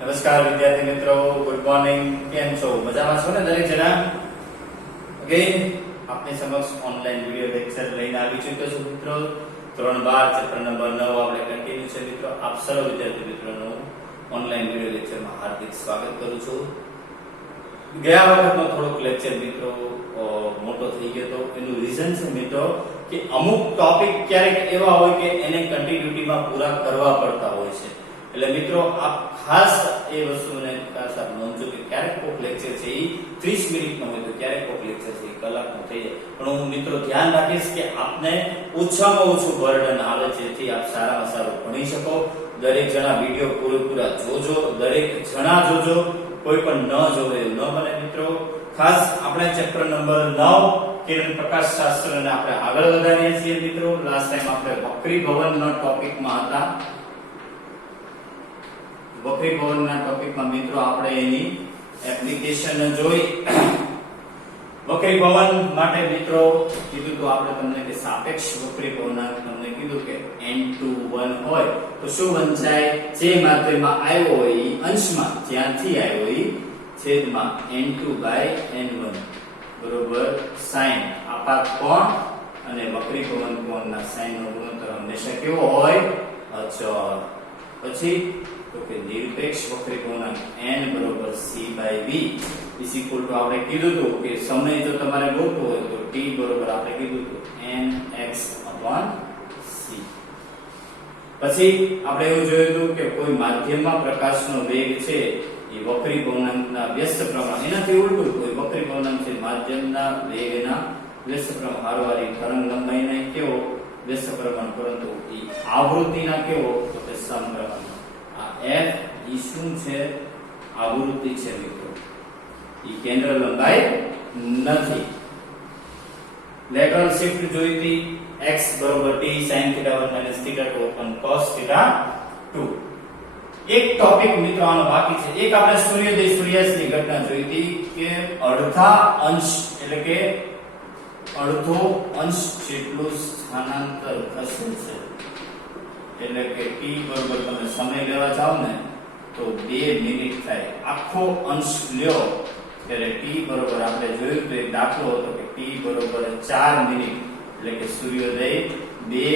નમસ્કાર વિદ્યાર્થી મિત્રો, ગુડ મોર્નિંગ. કેમ છો? મજામાં છો ને દરેક જણા? અગેન આપની સમક્ષ ઓનલાઈન વિડિયો લેક્ચર લઈને આવી ચૂક્યો છું મિત્રો. ધોરણ 12 ચેપ્ટર નંબર 9 આપણે કન્ટિન્યુ છે મિત્રો. આપ સર્વ વિદ્યાર્થી મિત્રોનું ઓનલાઈન વિડિયો લેક્ચરમાં હાર્દિક સ્વાગત કરું છું. ગયા વખતનો થોડોક લેક્ચર મિત્રો મોટો થઈ ગયો તો એનું રીઝન છે મિત્રો કે અમુક ટોપિક ક્યારેક એવા હોય કે એને કન્ટિન્યુટીમાં પૂરા કરવા પડતા હોય છે. એટલે મિત્રો આપ ખાસ એ વસ્તુને ખાસ આપ નોંધજો કે ક્યારેક કોક લેક્ચર છે એ 30 મિનિટનો હોય તો ક્યારેક કોક લેક્ચર છે એ કલાકનો થઈ જાય. પણ હું મિત્રો ધ્યાન રાખીશ કે આપને ઓછામાં ઓછું બર્ડન આવે જેથી આપ સારામાં સારું ભણી શકો. દરેક જણા વિડિયો પૂરેપૂરા જોજો, દરેક જણા જોજો, કોઈ પણ ન જોવે એવું ન બને મિત્રો. ખાસ આપણે ચેપ્ટર નંબર 9 કિરણ પ્રકાશ શાસ્ત્રને આપણે આગળ વધારીએ છીએ મિત્રો. લાસ્ટ ટાઈમ આપણે વક્રી ભવનના ટોપિકમાં હતા. વક્રી ભવનના ટોપિકમાં મિત્રો આપણે એની એપ્લિકેશન જોઈ. વક્રી ભવન માટે મિત્રો કીધું તો આપણે તમને કે સાપેક્ષ વક્રી ભવનના તમને કીધું કે n21 હોય તો શું વંચાય? જે માધ્યમમાં આવ્યો હોય એ અંશમાં જ્યાંથી આવ્યો એ છેદમાં n2/n1 બરોબર sin આપાત કોણ અને વક્રી ભવન કોણના sin નો ગુણોત્તર હંમેશા કેવો હોય? અચળ. પછી તો કે નિરપેક્ષ વક્રી ભવનાંક n બરોબર c/v ઇઝ ઇક્વલ ટુ આપણે કીધું હતું કે સમય જો તમારે ગોતવો હોય તો t બરોબર આપણે કીધું હતું nx/c. પછી આપણે એવું જોયું હતું કે કોઈ માધ્યમમાં પ્રકાશનો વેગ છે એ વક્રી ભવનાંકના વ્યસ્ત પ્રમાણ, એનાથી ઉલટું કોઈ વક્રી ભવનાંક છે માધ્યમના વેગના વ્યસ્ત પ્રમાણ હારવારી તરંગ લંબાઈને કેવો વ્યસ્ત પ્રમાણ, પરંતુ એ આવૃત્તિના કેવો તો કે સમપ્રમાણ. f ઈ શું છે? આવૃત્તિ છે મિત્રો, ઈ કેન્દ્ર લંબાઈ નથી. લેટરલ શિફ્ટ જોઈતી x બરોબર t sin θ1 θ2 cos θ2. એક ટોપિક મિત્રો આનો બાકી છે. એક આપણે સૂર્યોદય સૂર્યાસ્તની ઘટના જોઈતી કે અડધા અંશ એટલે કે અડધો અંશ જેટલું સ્થાનાંતર થશે છે. એટલે કે t બરોબર તમે સમય લેવા જાવ ને તો 2 મિનિટ થાય. આખો અંશ લ્યો ત્યારે t બરોબર આપણે જોયું તો એક દાખલો હતો કે t બરોબર 4 મિનિટ એટલે કે સૂર્યોદય 2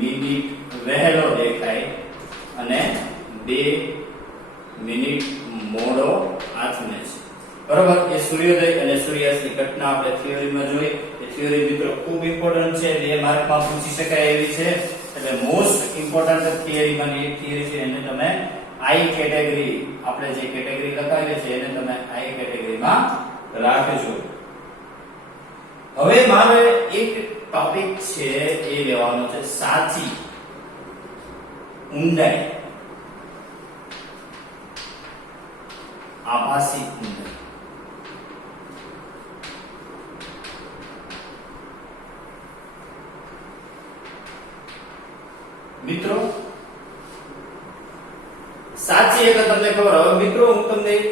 મિનિટ વહેલો દેખાય અને 2 મિનિટ મોડો આથમે છે. બરોબર. એ સૂર્યોદય અને સૂર્યાસ્તની ઘટના આપણે થિયરીમાં જોઈ. એ થિયરી મિત્રો ખૂબ ઇમ્પોર્ટન્ટ છે, 2 માર્કમાં પૂછી શકાય એવી છે. એટલે મોસ્ટ ઇમ્પોર્ટન્ટ થિયરીમાંની એક થિયરી છે. એને તમે આઈ કેટેગરી, આપણે જે કેટેગરી લખાવીએ છીએ એને તમે આઈ કેટેગરીમાં રાખજો. હવે મારે એક ટોપિક છે એ લેવાનો છે સાચી ઊંડાઈ, આભાસી ઊંડાઈ. મિત્રો સાચી એટલે તમને ખબર. હવે મિત્રો હું તમને એક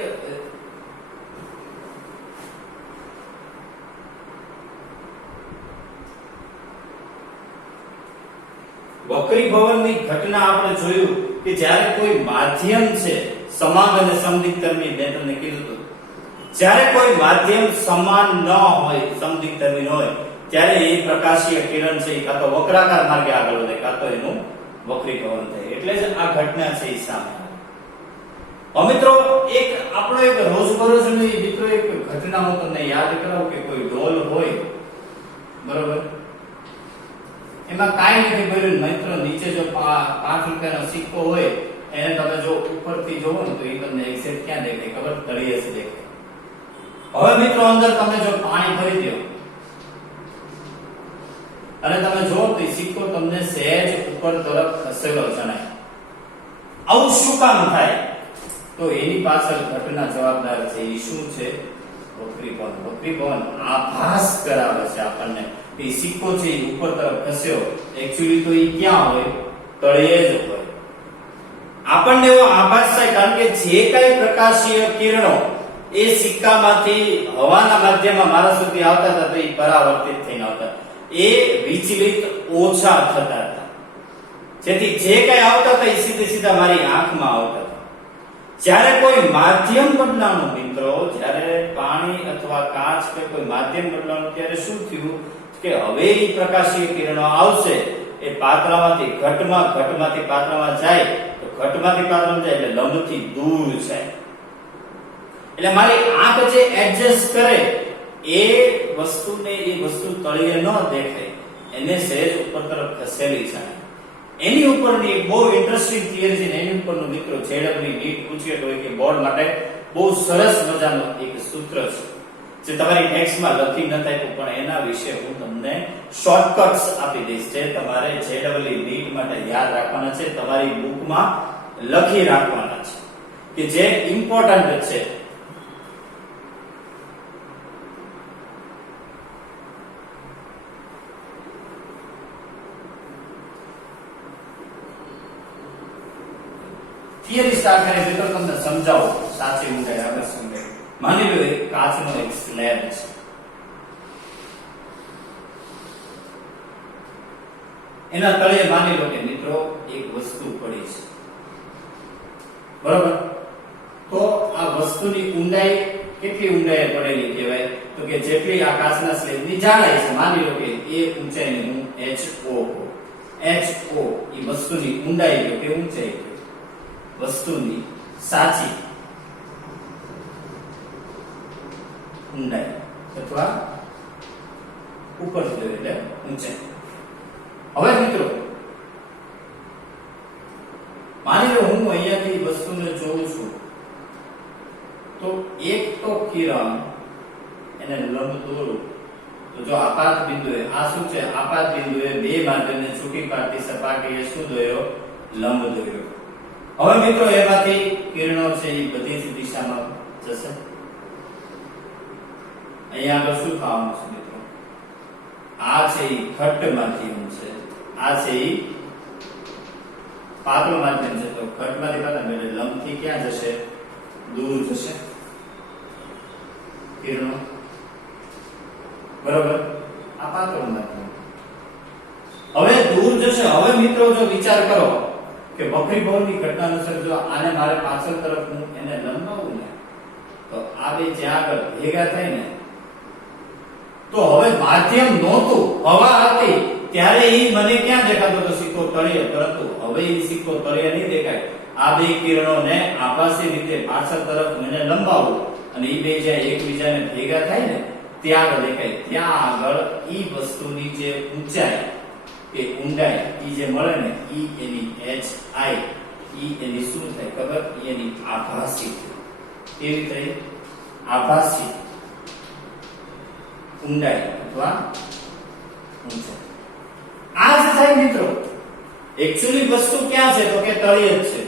વક્રી ભવનની ઘટના આપણે જોયું કે જ્યારે કોઈ માધ્યમ છે સમાન અને સમદિક્તર્મી, મેં તમને કીધું હતું જ્યારે કોઈ માધ્યમ સમાન ન હોય, સમદિક્તર્મી ન હોય ત્યારે એ પ્રકાશીય કિરણ છે કાં તો વક્રાકાર માર્ગે આગળ વધે કાં તો એનું વક્રી ભવન થાય. એટલે જ આ ઘટના છે એ સામે. હવે મિત્રો એક આપણો એક રોજબરોજની મિત્રો એક ઘટના હું તમને યાદ કરાવું કે કોઈ ડોલ હોય બરોબર, એમાં કાંઈ નથી કર્યું મિત્રો, નીચે જો 5 રૂપિયાનો સિક્કો હોય એને તમે જો ઉપરથી જોવો ને તો એ તમને એક્ઝેક્ટ ક્યાં દેખાય ખબર? તળિયે જ દેખાય. હવે મિત્રો અંદર તમે જો પાણી ભરી દો અને તમે જો તો સિક્કો તમને સહેજ ઉપર તરફ ખસેલો જણાય. આવું શું કામ થાય? તો એની પાછળ ઘટના જવાબદાર છે. એ શું છે? વક્રી ભવન. વક્રી ભવન આભાસ કરાવે છે આપણને. એ સિક્કો છે ઉપર તરફ ખસ્યો, એક્ચ્યુઅલી તો એ ક્યાં હોય? તળિયે જ હોય. આપણને એવો આભાસ થાય કારણ કે જે કઈ પ્રકાશીય કિરણો એ સિક્કામાંથી હવાના માધ્યમમાં મારા સુધી આવતા હતા તો એ પરાવર્તિત થઈને આવતા, એ વિચલિત ઓછા થતા હતા. જેથી જે કઈ આવતા હતા એ સીધે સીધા મારી આંખમાં આવતા હતા. જ્યારે કોઈ માધ્યમ બદલાણું મિત્રો, જ્યારે પાણી અથવા કાચ કે કોઈ માધ્યમ બદલાણું, ત્યારે શું થયું કે હવે એ પ્રકાશીય કિરણો આવશે, એ પાત્રમાંથી ઘટમાં, ઘટમાંથી પાત્રમાં જાય, તો ઘટમાંથી પાત્રમાં જાય એટલે લંબથી દૂર જાય. એટલે મારી આંખ જે એડજસ્ટ કરે એ વસ્તુને, એ વસ્તુ તળિયે ન દેખાય, એને સહેજ ઉપર તરફ ખસેલી જાય. એની ઉપરની એક બહુ ઇન્ટરેસ્ટિંગ થિયરી છે, એની ઉપરનો મિત્રો જેડબલી નીટ પૂછે તો કે બોર્ડ માટે બહુ સરસ મજાનો એક સૂત્ર છે જે તમારી ટેક્સ્ટમાં લખી ન થાય પણ એના વિશે હું તમને શોર્ટકટ્સ આપી દઈશ, જે તમારે જેડબલી નીટ માટે યાદ રાખવાના છે, તમારી બુકમાં લખી રાખવાના છે, કે જે ઇમ્પોર્ટન્ટ છે. થિયરી સ્ટાર્ટ કરે મિત્રો તમને સમજાવો સાચી ઊંડાઈ આગળ સમજાય. માની લો એક કાચનો એક સ્લેબ છે, એના તળિયે માની લો કે મિત્રો એક વસ્તુ પડી છે, બરોબર? તો આ વસ્તુની ઊંડાઈ કેટલી ઊંડાઈ પડેલી કહેવાય? તો કે જેટલી આ કાચના સ્લેબની જાડાઈ છે, માની લો કે એ ઊંચાઈને હું HO એ વસ્તુની ઊંડાઈ કે ઊંચાઈ, વસ્તુની સાચી ઊંડાઈ અથવા ઉપર સુધી એટલે ઊંચાઈ. હવે મિત્રો માની લો હું અહીંયાથી વસ્તુને જોઉં છું, તો એક તો કિરણ એને લંબ દોરું, તો જો આપાત બિંદુએ, આ શું છે, આપાત બિંદુએ બે માધ્યમને છૂટી પાડતી સપાટીએ શું દોર્યો? લંબ દોર્યો. હવે મિત્રો એમાંથી કિરણો છે એ બધી જ દિશામાં જશે. અહીંયા આગળ શું થવાનું છે મિત્રો? આ છે એ ઘટ્ટ માધ્યમ છે, આ છે એ પાતળું માધ્યમ છે, તો ઘટમાંથી પાતળું એટલે લંબથી ક્યાં જશે? દૂર જશે કિરણો, બરોબર? આ પાતળું માધ્યમ હવે દૂર જશે. હવે મિત્રો જો વિચાર કરો કે વક્રીભવનની ઘટના અનુસાર જો આને મારે પાછળ તરફ હું એને લંબાવું ને, તો આ બે જ્યાં આગળ ભેગા થાય ને, તો હવે માધ્યમ નહોતું, હવા હતી, ત્યારે એ મને ક્યાં દેખાતો હતો? સિક્કો તળિયે. પરંતુ હવે એ સિક્કો તળિયે નહીં દેખાય. આ બે કિરણોને આભાસી રીતે પાછળ તરફ મને લંબાવું અને એ બે જ્યાં એકબીજાને ભેગા થાય ને ત્યાં આગળ દેખાય. ત્યાં આગળ ઈ વસ્તુની જે ઊંચાઈ કે ઊંડાઈ ઈ જે મળે ને, ઈ એની HI, ઈ એની શું થાય ખબર? એની આભાસી. કેવી થઈ? આભાસી ઊંડાઈ અથવા ઊંચાઈ. આ જ થાય મિત્રો. એક્ચ્યુઅલી વસ્તુ ક્યાં છે? તો કે તળિયે જ છે,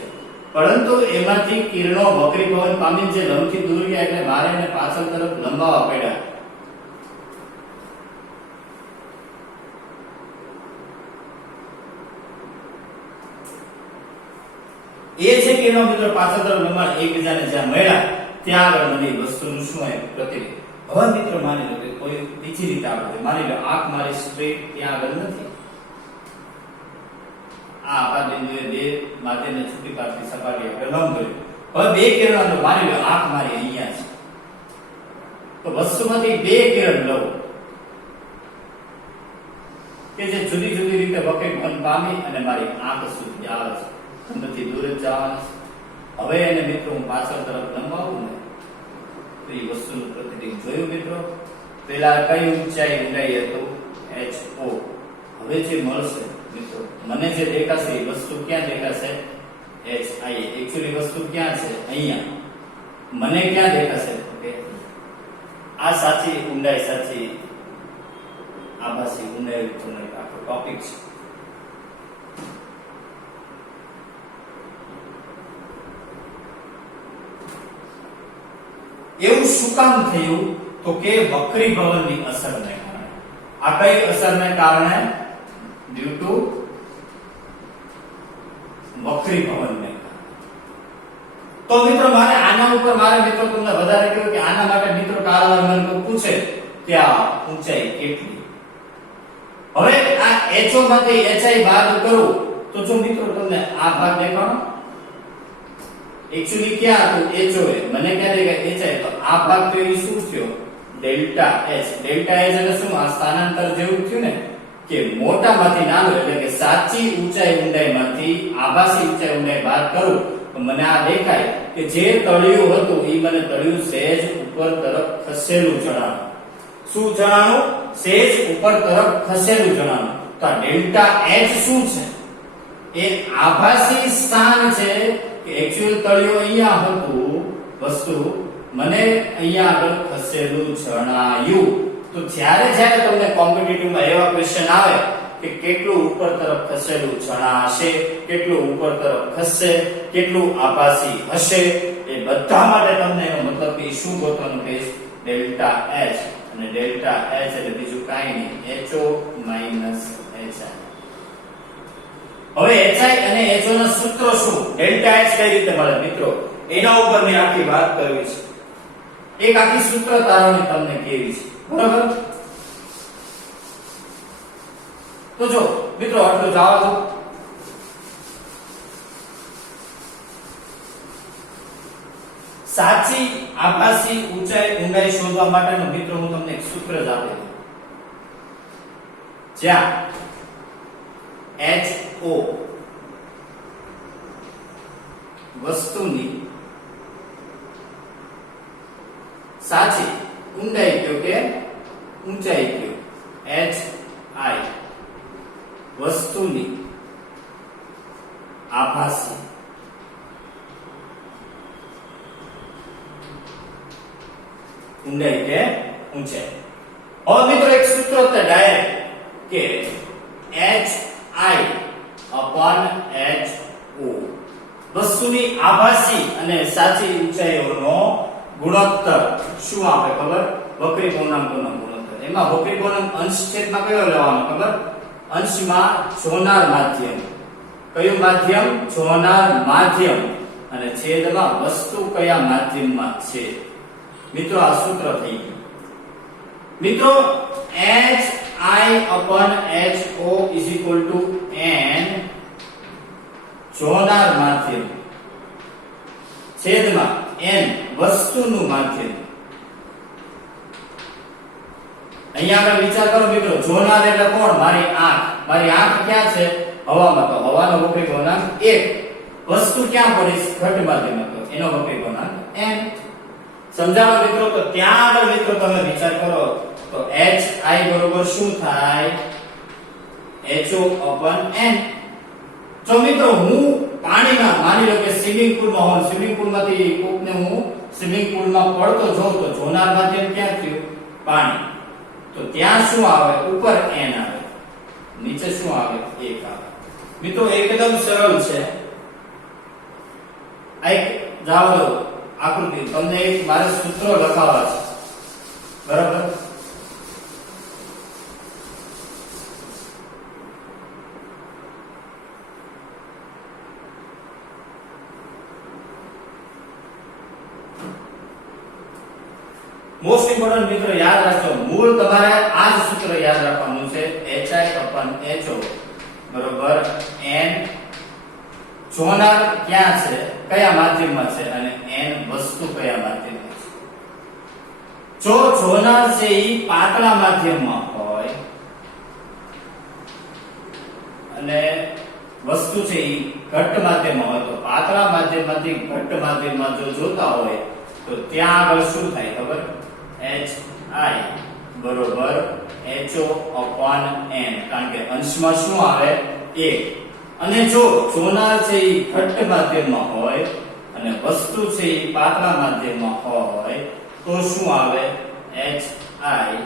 પરંતુ એમાંથી કિરણો વક્રીભવન પામી જે લંબથી દૂર ગયા એટલે મારે એને પાછળ તરફ લંબાવવા પડ્યા. એ છે કિરણો મિત્રો પાછળ તરફ લંબાણ એકબીજાને જ્યાં મળ્યા ત્યાં આગળ મને વસ્તુનું શું હોય? પ્રતિબિંબ. હવે મિત્રો માની લો કે કોઈ બીજી રીતે આપણે માની લો આંખ મારી સ્ટ્રેટ ત્યાં આગળ નથી, આ આપાત બિંદુએ બે માધ્યમને છૂટી પાડતી સપાટી આપણે લંબ કર્યું. હવે બે કિરણો માની લો આંખ મારી અહીંયા છે, તો વસ્તુમાંથી બે કિરણ લઉં કે જે જુદી જુદી રીતે વક્રીભવન પામી અને મારી આંખ સુધી આવે છે, નથી દૂર જ જવાનું. હવે એને મિત્રો હું પાછળ તરફ લંબાવું ને, તો એ વસ્તુનું પ્રતિબિંબ જોયું મિત્રો. પેલા કઈ ઊંચાઈ ઊંડાઈ હતું? HO. હવે જે મળશે મિત્રો, મને જે દેખાશે એ વસ્તુ ક્યાં દેખાશે? HI. એક્ચ્યુઅલી વસ્તુ ક્યાં છે? અહીંયા. મને ક્યાં દેખાશે? ઓકે, આ સાચી ઊંડાઈ, સાચી આભાસી ઊંડાઈ ઉપરનો એક આખો ટોપિક છે. એવું શું કામ થયું? તો કે વક્રીભવનની અસરને કારણે. આ કઈ અસરને કારણે? ડ્યુ ટુ વક્રીભવનને કારણે. તો મિત્રો મારે આના ઉપર મિત્રો તમને વધારે કહ્યું કે આના માટે મિત્રો કારવાર મને કોઈ પૂછે કે આ ઊંચાઈ કેટલી. હવે આ HO માંથી HI બાદ કરું તો જો મિત્રો તમને આ ભાગ દેખાણો, એકચ્યુઅલી ક્યાં હતું HOA, મને ક્યાં દેખાય HI, તો આ ભાગ તો એ શું થયો ડેલ્ટા H. ડેલ્ટા H એટલે શું, આ સ્થાનાંતર જેવું થયું ને કે મોટામાંથી નાનો, એટલે કે સાચી ઊંચાઈ ઊંડાઈમાંથી આભાસી ઊંચાઈ ઊંડાઈ બાદ કરું તો મને આ દેખાય કે જે તળિયું હતું એ મને તળિયું સહેજ ઉપર તરફ ખસેલું જણાવું. શું જણાવું? સહેજ ઉપર તરફ ખસેલું જણાવું. તો આ ડેલ્ટા H શું છે? એ આભાસી સ્થાન છે કે એક્ચ્યુઅલ તળિયું અહીંયા હતું વસ્તુ મને અહીંયા આગળ ખસેલું જણાયું. તો જ્યારે જ્યારે તમને કોમ્પિટિટિવ માં એવા ક્વેશ્ચન આવે કે કેટલું ઉપર તરફ ખસેલું જણાશે, કેટલું ઉપર તરફ ખસશે, કેટલું આભાસી હશે, એ બધા માટે તમને એનો મતલબ કે શું ગોતવાનું છે ડેલ્ટા H. અને ડેલ્ટા H એટલે બીજું કાંઈ નહીં HO HI. હવે HI અને HO ના સૂત્રો શું, ડેલ્ટા H કઈ રીતે મળે મિત્રો, એના ઉપર મેં આખી વાત કરવી છે. એક આખી સૂત્ર તારવણી તમને કેવી છે, બરાબર? તો જો મિત્રો આટલું જવા દો. સાચી આભાસી ઊંચાઈ ઊંડાઈ શોધવા માટેનું મિત્રો હું તમને એક સૂત્ર જ આપી દઉં. જ્યાં HO વસ્તુની સાચી ઊંડાઈ કયો કે ઊંચાઈ કયો, HI વસ્તુની આભાસી ઊંડાઈ કે ઊંચાઈ. હવે મિત્રો એક સૂત્ર છે ડાયરેક્ટ કે HI upon HO વસ્તુની આભાસી અને સાચી ઊંચાઈઓનો ગુણોત્તર શું આપે ખબર, વક્રી પૂર્ણાંકોનો ગુણોત્તર. એમાં વક્રી પૂર્ણાંક અંશ છેદમાં કયો લેવાનો ખબર, અંશમાં જોનાર માધ્યમ. કયું માધ્યમ? જોનાર માધ્યમ. અને છેદમાં વસ્તુ કયા માધ્યમમાં છે. મિત્રો આ સૂત્ર થઈ ગયું. મિત્રો HI upon HO is equal to N જોનાર માધ્યમ છેદમાં N વસ્તુનું માધ્યમ. અહીંયા આગળ વિચાર કરો મિત્રો, જોનાર એટલે કોણ? મારી આંખ. મારી આંખ ક્યાં છે? હવામાં. તો હવાનો વક્રી પૂર્ણાંક 1. વસ્તુ ક્યાં પડી? ઘટ માધ્યમમાં. તો એનો વક્રી પૂર્ણાંક N. સમજાવો મિત્રો? તો ત્યાં આગળ મિત્રો તમે વિચાર કરો તો HI બરોબર શું થાય? HO upon N. જો મિત્રો હું પાણીમાં માની લો કે સ્વિમિંગ પુલમાં હોઉં, સ્વિમિંગ પુલમાંથી કોકને હું સ્વિમિંગ પુલમાં પડતો જોઉં તો જોનાર માધ્યમ ક્યાં થયું? પાણી. તો ત્યાં શું આવે? ઉપર N આવે, નીચે શું આવે? 1 આવે. મિત્રો એકદમ સરળ છે. આ એક જાવ દો આકૃતિ, તમને એક મારે સૂત્રો લખાવવા છે, બરાબર? મોસ્ટ ઇમ્પોર્ટન્ટ મિત્રો યાદ રાખજો, મૂળ તમારે આ જ સૂત્ર યાદ રાખવાનું છે. HI upon HO બરોબર N જોનાર ક્યાં છે, કયા માધ્યમમાં છે, અને N વસ્તુ કયા માધ્યમમાં છે. જો જોનાર છે એ પાતળા માધ્યમમાં હોય અને વસ્તુ છે એ ઘટ્ટ માધ્યમમાં હોય, તો પાતળા માધ્યમમાંથી ઘટ્ટ માધ્યમમાં જો જોતા હોય તો ત્યાં આગળ શું થાય ખબર? HI બરોબર HO upon N, કારણ કે અંશમાં શું આવે? 1. અને જો જોનાર છે એ ઘટ્ટ માધ્યમમાં હોય અને વસ્તુ છે એ પાતળા માધ્યમમાં હોય તો શું આવે? HI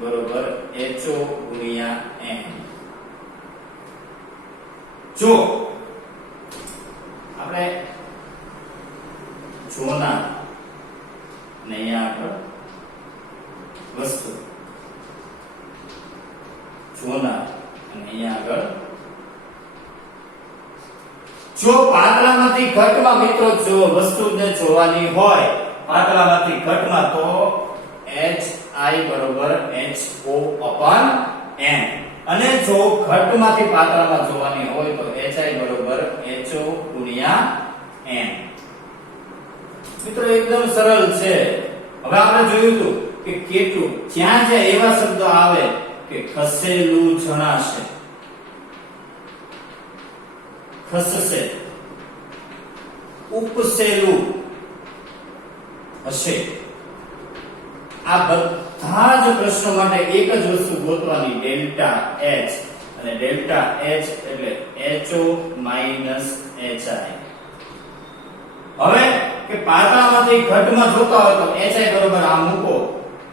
બરોબર HO ગુણ્યા N. જો આપણે જોનાર ને અહીંયા આગળ વસ્તુ, જોનાર અને અહીંયા આગળ જો પાતળામાંથી ઘટમાં મિત્રો જો વસ્તુને જોવાની હોય પાતળામાંથી ઘટમાં તો HI બરોબર HO upon N. અને જો ઘટમાંથી પાતળામાં જોવાની હોય તો HI બરોબર HO ગુણ્યા મિત્રો એકદમ સરળ છે. હવે આપણે જોયું હતું કે કેટલું જ્યાં જ્યાં એવા શબ્દો આવે કે ખસેલું જણાશે, ખસશે, ઉપસેલું હશે, આ બધા જ પ્રશ્નો માટે એક જ વસ્તુ ગોતવાની, ડેલ્ટા એચ. અને ડેલ્ટા એચ એટલે HO માઈનસ HI. હવે કે પાતળામાંથી ઘટમાં જોતા હોય તો HI બરોબર આ મૂકો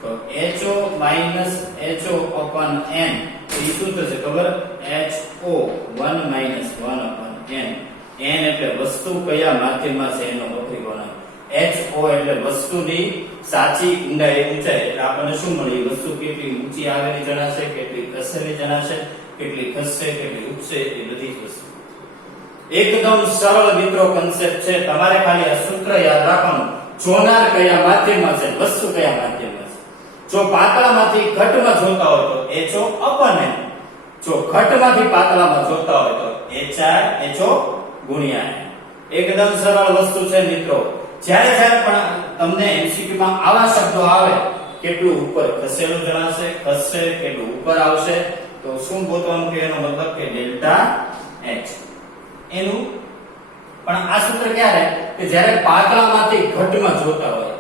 તો HO minus HO upon n એ શું થશે ખબર? HO 1 minus 1 upon n. n એટલે વસ્તુ કયા માધ્યમમાં છે એનો વક્રી ગુણાંક. HO એટલે વસ્તુની સાચી ઊંડાઈ ઊંચાઈ. એટલે આપણને શું મળે? વસ્તુ કેટલી ઊંચી આવેલી જણાશે, કેટલી ખસેલી જણાશે, કેટલી ખસશે, કેટલી ઉપસે, એ બધી જ વસ્તુ. એકદમ સરળ મિત્રો કન્સેપ્ટ છે. તમારે ખાલી આ સૂત્ર યાદ રાખવાનું. જોનાર કયા માધ્યમમાં છે, વસ્તુ કયા માધ્યમમાં છે. જો પાતળામાંથી ઘટમાં જોતા હોય તો HO upon n. જો ઘટમાંથી પાતળામાં જોતા હોય તો HI HO ગુણ્યા n. એકદમ સરળ વસ્તુ છે મિત્રો. જ્યારે જ્યારે પણ તમને MCQ માં આવા શબ્દો આવે, કેટલું ઉપર ખસેલું જણાશે, ખસશે, કેટલું ઉપર આવશે, તો શું ગોતવાનું કે એનો મતલબ કે ડેલ્ટા H. એનું પણ આ સૂત્ર ક્યારે? કે જ્યારે પાતળામાંથી ઘટમાં જોતા હોય.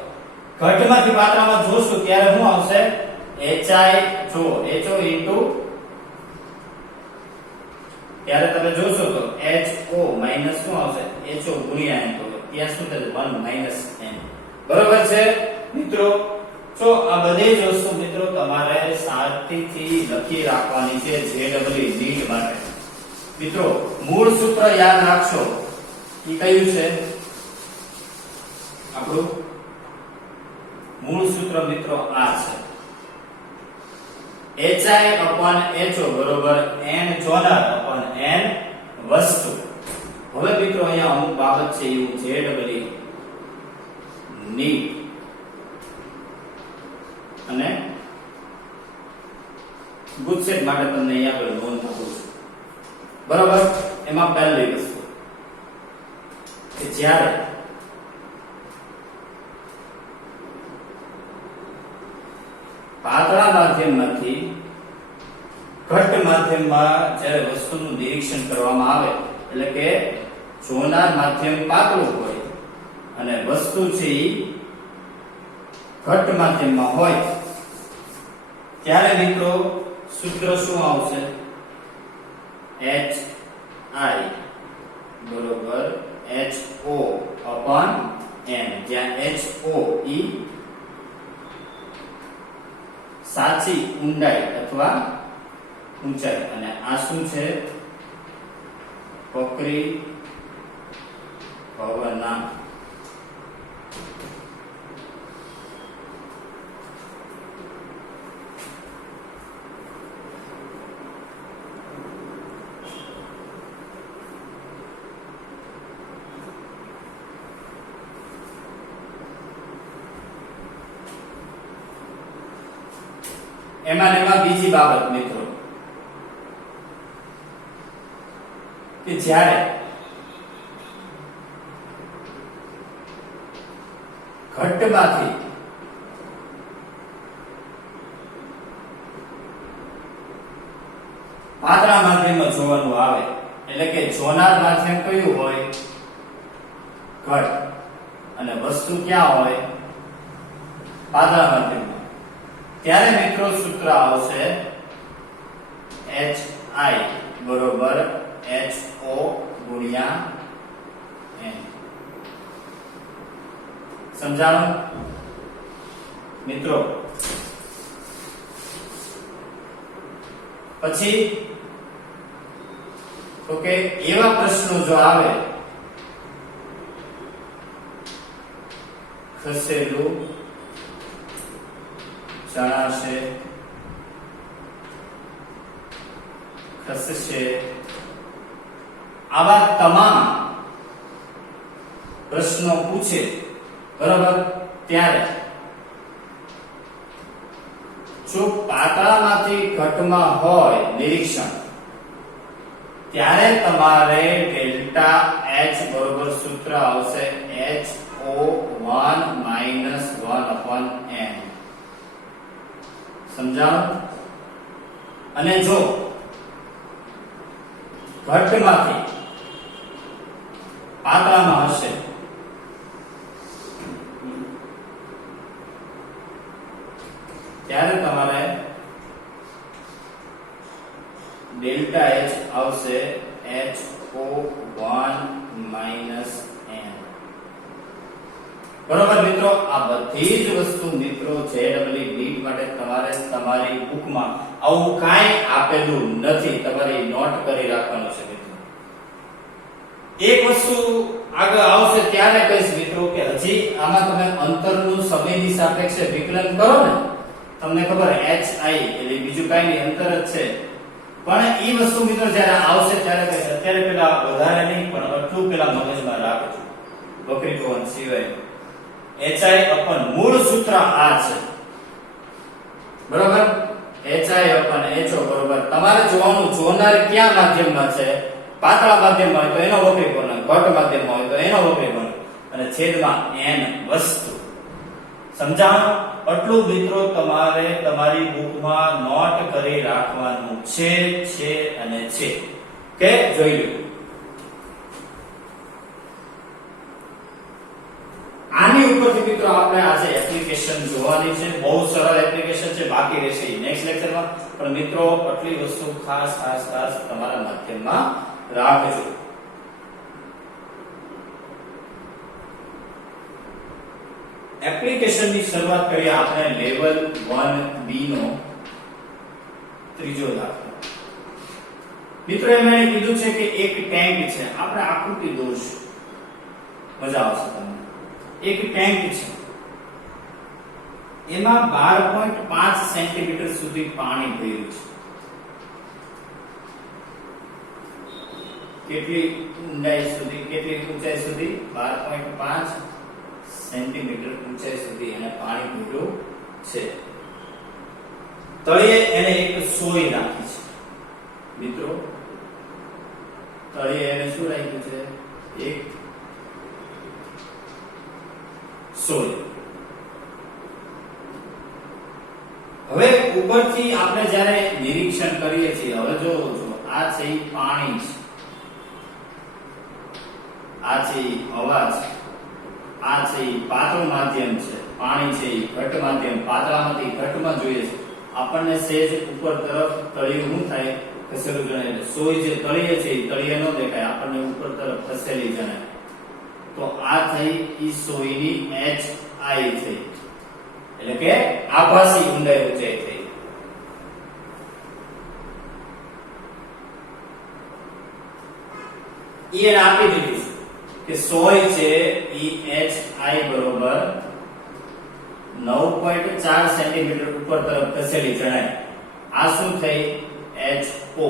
ઘટમાંથી પાતળામાં જોશું ત્યારે શું આવશે? HI જો HO ઇન્ટુ, ત્યારે તમે જોશો તો HO માઈનસ શું આવશે? HO ગુણ્યા n. તો ત્યાં શું થશે? 1 માઈનસ n. બરોબર છે મિત્રો? તો આ બધી જ વસ્તુ મિત્રો તમારે શાંતિથી લખી રાખવાની છે JEE નીટ માટે. મિત્રો મૂળ સૂત્ર યાદ રાખશો. ઈ કયું છે આપણું મૂળ સૂત્ર મિત્રો? આ છે HI upon HO બરોબર n જોનાર upon n વસ્તુ. હવે મિત્રો અહીંયા અમુક બાબત છે એવું JEE નીટ અને ગુજસેટ માટે તમને અહીંયા પર નોંધ આપું છું. બરોબર? એમાં પહેલી વસ્તુ કે જ્યારે પાતળા માધ્યમમાંથી ઘટ માધ્યમમાં જ્યારે વસ્તુનું નિરીક્ષણ કરવામાં આવે, એટલે કે જોનાર માધ્યમ પાતળું હોય અને વસ્તુ છે ઈ ઘટ માધ્યમમાં હોય, ત્યારે મિત્રો સૂત્ર શું આવશે? HI બરોબર HO upon n. જ્યાં HO ઈ સાચી ઊંડાઈ અથવા ઊંચાઈ અને આ શું છે? વક્રી ભવનાંક. એમાં બીજી બાબત મિત્રો કે જ્યારે ઘટમાંથી પાતળા માધ્યમમાં જોવાનું આવે, એટલે કે જોનાર માધ્યમ કયું હોય? ઘટ. અને વસ્તુ ક્યાં હોય? પાતળા માધ્યમમાં. ત્યારે મિત્રો સૂત્ર આવશે HI બરોબર HO ગુણ્યા n. સમજાણું મિત્રો? પછી તો કે એવા પ્રશ્નો જો આવે, ખસેલું જણાશે, ખસશે, આવા તમામ પ્રશ્નો પૂછે, બરાબર? ત્યારે જો પાતળામાંથી ઘટમાં હોય નિરીક્ષણ, ત્યારે તમારે ડેલ્ટા H બરોબર સૂત્ર આવશે HO1 1 - 1/n સમજાવ. અને જો ઘટમાંથી પાતળામાં હશે ત્યારે તમારે ડેલ્ટા H આવશે HO1 - n. બરોબર મિત્રો, આ બધી જ વસ્તુ મિત્રો JEE બીટ માટે તમારે તમારી બુકમાં આવું કાંઈ આપેલું નથી, તમારે નોટ કરી રાખવાનું છે મિત્રો. એક વસ્તુ આગળ આવશે ત્યારે કહીશ મિત્રો કે હજી આમાં તમે અંતરનું સમયની સાપેક્ષે વિકલન કરો ને, તમને ખબર HI એટલે બીજું કાંઈ નહીં, અંતર જ છે. પણ એ વસ્તુ મિત્રો જ્યારે આવશે ત્યારે કહીશ. અત્યારે પેલા વધારે નહીં પણ આટલું પેલા મગજમાં રાખજો. વક્રીકોણ સિવાય HI મૂળ સૂત્ર આ છે. બરોબર, HI/HO બરોબર. તમારે જોવાનું જોનાર ક્યાં માધ્યમમાં છે. પાતળા માધ્યમમાં હોય તો એનો વક્રીકોણ, ઘટ માધ્યમમાં હોય તો એનો વક્રીકોણ, અને છેદમાં n વસ્તુ. સમજાણું? આટલું મિત્રો તમારે તમારી બુકમાં નોટ કરી રાખવાનું છે અને છે. કે જોઈ લો. આની ઉપરથી મિત્રો આપણે આજે એપ્લિકેશન જોવાની છે. બહુ સરળ એપ્લિકેશન છે, બાકી રહેશે નેક્સ્ટ લેક્ચરમાં. પણ મિત્રો આટલી વસ્તુ ખાસ તમારા માધ્યમમાં રાખજો. એપ્લિકેશનની શરૂઆત કરીએ આપણે લેવલ 1B નો ત્રીજો દાખલો. મિત્રો એમણે કીધું છે કે એક ટેન્ક છે. આપણે આકૃતિ દોરશું, મજા આવશે તમને. એક ટેન્ક છે, એમાં 12.5 સેન્ટીમીટર સુધી પાણી ભર્યું છે. કેટલી ઊંડાઈ સુધી, કેટલી ઊંચાઈ સુધી? 12.5 સેન્ટીમીટર ઊંચાઈ સુધી એને પાણી ભર્યું છે. તળિયે એને એક સોય રાખી છે. મિત્રો તળિયે એને શું રાખ્યું છે? એક સોય. હવે ઉપરથી આપણે જ્યારે નિરીક્ષણ કરીએ છીએ, હવે જો આ છે ઈ પાણી છે, આ છે ઈ હવા છે, આ છે ઈ પાતળું માધ્યમ છે, પાણી છે ઈ ઘટ માધ્યમ, પાતળામાંથી ઘટમાં જોઈએ છે. આપણને સેજ ઉપર તરફ તળિયું શું થાય? ખસેલું જણાય. સોય જે તળિયે છે ઈ તળિયે ન દેખાય, આપણને ઉપર તરફ ખસેલી જણાય. તો આ થઈ ઈ સોયની HI થઈ, એટલે કે આભાસી ઊંડાઈ ઊંચાઈ થઈ. એને આપી દીધું કે સોય છે ઈ HI બરોબર 9.4 સેન્ટીમીટર ઉપર તરફ ખસેલી જણાય. આ શું થઈ? HO.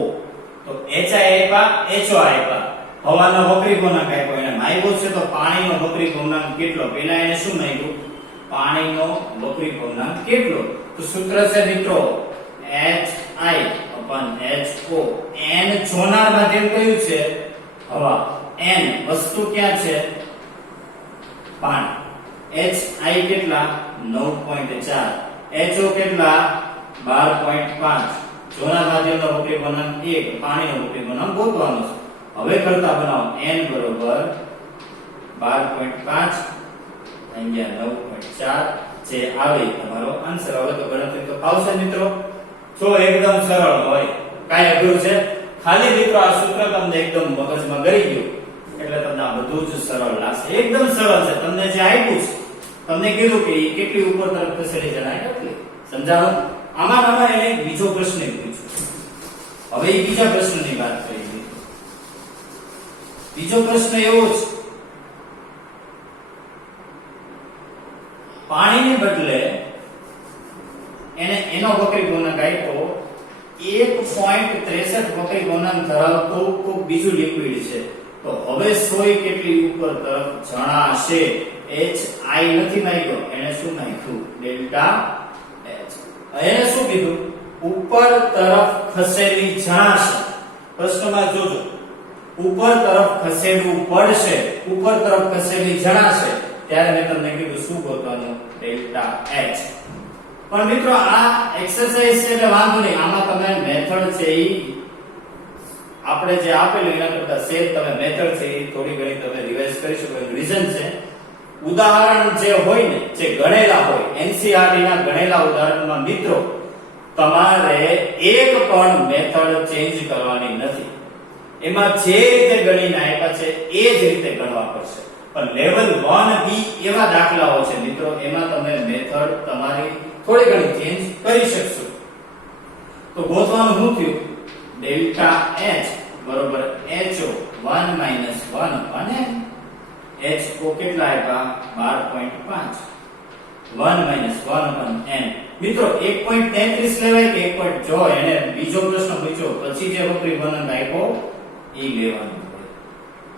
તો HI આપ્યા, HO આપ્યા. હવાનો વક્રી ગુણાંક આપ્યો, એને માગ્યું છે તો પાણીનો વક્રી ગુણાંક કેટલો? પેલા એને શું માગ્યું? પાણીનો વક્રી ગુણાંક કેટલો? તો સૂત્ર છે મિત્રો HI/HO. n જોનાર માધ્યમ કયું છે? હવા. n વસ્તુ ક્યાં છે? પાણી. HI કેટલા? 9.4. HO કેટલા? 12.5. જોનાર માધ્યમનો વક્રી ગુણાંક 1, પાણીનો વક્રી ગુણાંક ગોતવાનો છે. હવે કરતા બનાવો. n બરોબર 12.5 અહીંયા 9.4 જે આવે તમારો આન્સર. હવે તો ગણતરી તો ફાવશે મિત્રો. જો એકદમ સરળ હોય, કાઈ અઘરું છે? ખાલી મિત્રો આ સૂત્ર તમને એકદમ મગજમાં ગળી ગયું એટલે તમને આ બધું જ સરળ લાગશે. એકદમ સરળ છે. તમને જે આપ્યું છે, તમને કીધું કે ઈ કેટલી ઉપર તરફ ખસેલી જણાય એટલે સમજાવો. આમાં એને બીજો પ્રશ્ન પૂછ્યો. હવે ઈ બીજા પ્રશ્નની વાત કરીએ. બીજો પ્રશ્ન એવો છે, પાણીને બદલે એને એનો વક્રી ગુણાંક આપ્યો 1.63 વક્રી ગુણાંક ધરાવતું કોઈ બીજું લિક્વિડ છે. તો હવે સોય કેટલી ઉપર તરફ જણાશે? HI નથી માંગ્યો, એને શું માંગ્યું? Delta H. એને શું કીધું? ઉપર તરફ ખસેલી જણાશે. પ્રશ્નમાં જોજો, ઉપર તરફ ખસેડવું પડશે, ઉપર તરફ ખસેલી જણાશે. ત્યારે મેં તમને કીધું શું ગોતવાનું, ડેલ્ટા એચ. પણ મિત્રો આ એક્સરસાઇઝ છે એટલે વાંધો નહીં, આમાં તમે મેથડ છે ઈ આપણે જે આપેલું એના કરતા સેમ તમે મેથડ છે ઈ થોડી ઘણી તમે રિવાઇઝ કરી શકો. રીઝન છે ઉદાહરણ જે હોય ને, જે ગણેલા હોય એનસીઆરટી ના ગણેલા ઉદાહરણમાં મિત્રો તમારે એક પણ મેથડ ચેન્જ કરવાની નથી. એમાં જે રીતે ગણીને આપ્યા છે એ જ રીતે ગણવા પડશે. પણ લેવલ 1B એવા દાખલાઓ છે મિત્રો, એમાં તમે મેથડ તમારી થોડી ઘણી ચેન્જ કરી શકશો. તો ગોતવાનું શું થયું, ડેલ્ટા H બરોબર HO 1 1 અને HO કેટલા આપ્યા 12.5 1 1 n. મિત્રો 1.33 લેવાય કે 1. જો એને બીજો પ્રશ્ન પૂછ્યો પછી જે વક્રી ગુણન આપ્યો ઈ લેવાનું.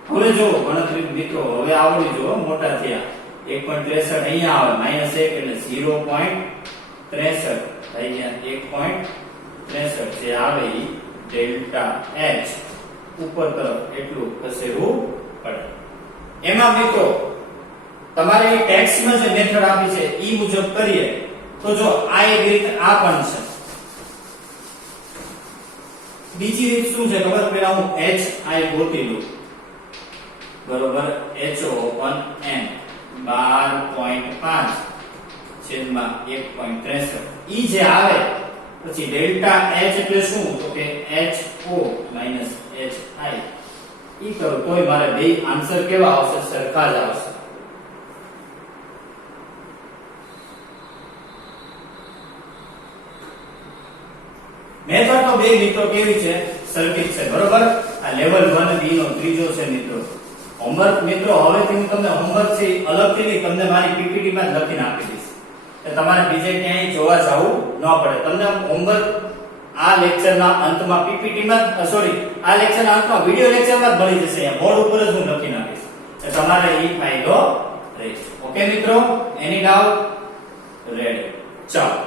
હવે જો ગણતરી મિત્રો હવે આવડી જો મોટા થયા 1.63 અહીંયા આવે -1 એટલે 0.63 થઈ ગયા 1.63 જે આવે ઈ ડેલ્ટા H ઉપર તરફ એટલું ખસેડવું પડે. એમાં મિત્રો તમારે ટેક્સ્ટમાં જે મેથડ આપી છે ઈ મુજબ કરીએ તો જો આ એક રીત આ પણ છે. બીજી રીત શું છે ખબર, પેલા હું H I ગોતી લઉં બરોબર HO 1n 12.5 છેદમાં 1.63 ઈ જે આવે પછી ડેલ્ટા H એટલે શું તો કે HO HI ઈ કરો તોય મારે બે આન્સર કેવા આવશે, સરખા જ આવશે. મેથડ તો બે મિત્રો કેવી છે, સરખી છે બરોબર. આ લેવલ 1B નો ત્રીજો છે મિત્રો. હોમવર્ક મિત્રો હવેથી હું તમને હોમવર્ક છે અલગથી નહીં, તમને મારી પીપીટી માં જ લખીને આપી દઈશ એટલે તમારે બીજે ક્યાંય જોવા જવું ન પડે. તમને હોમવર્ક આ લેક્ચરના અંતમાં પીપીટી માં આ લેક્ચરના અંતમાં વિડિયો લેક્ચરમાં જ મળી જશે. અહીંયા બોર્ડ ઉપર જ હું લખીને આપીશ એટલે તમારે ઈ ફાયદો રહેશે. ઓકે મિત્રો, એની ડાઉટ રેડી. ચાલો